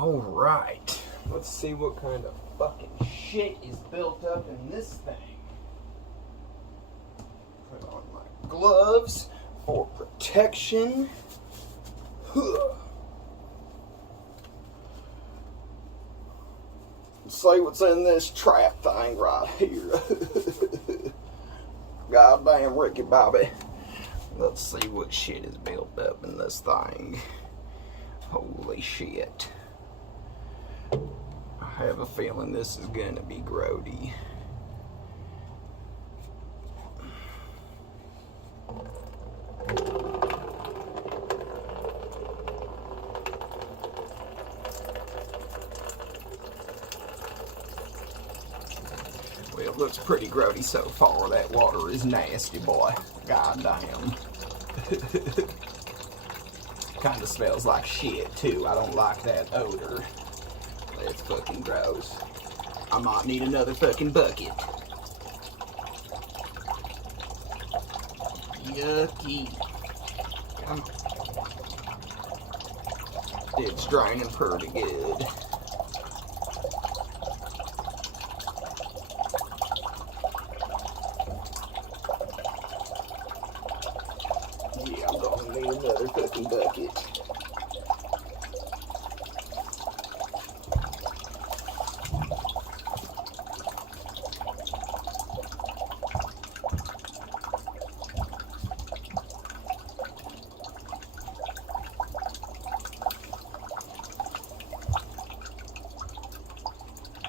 Alright, let's see what kind of fucking shit is built up in this thing. Put on my gloves for protection. Let's see what's in this trap thing right here. Goddamn Ricky Bobby. Let's see what shit is built up in this thing. Holy shit. I have a feeling this is gonna be grody. Well, it looks pretty grody so far. That water is nasty, boy. Goddamn. Kinda smells like shit, too. I don't like that odor. That's fucking gross. I might need another fucking bucket. Yucky. It's draining pretty good. Yeah, I'm gonna need another fucking bucket.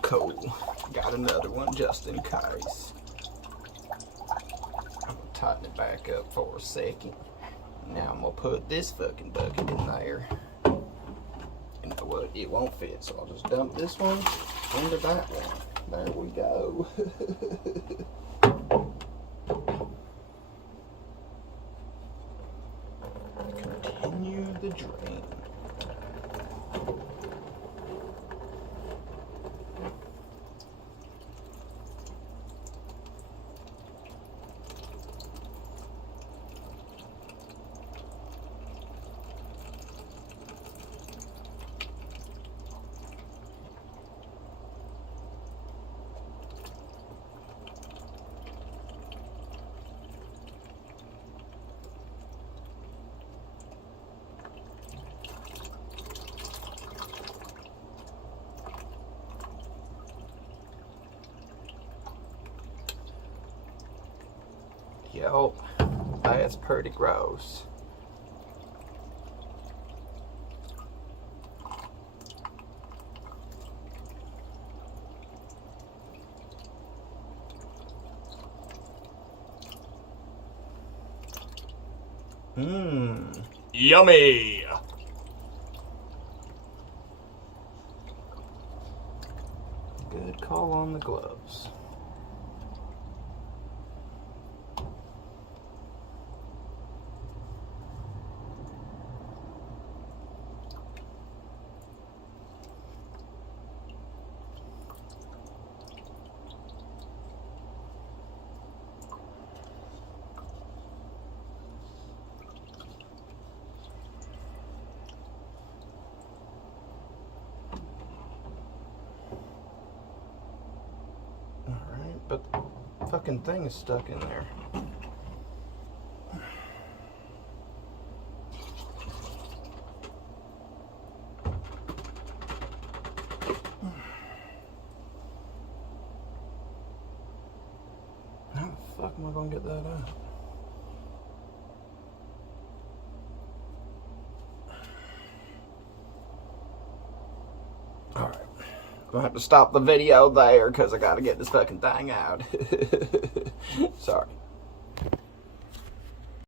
Cool. Got another one just in case. I'm gonna tighten it back up for a second. Now I'm gonna put this fucking bucket in there. You know what? It won't fit, so I'll just dump this one into that one. There we go. Continue the drain. Yo, that's pretty gross. Yummy! Good call on the gloves. But the fucking thing is stuck in there. How the fuck am I gonna get that out? Alright. I'm gonna have to stop the video there because I gotta get this fucking thing out. Sorry.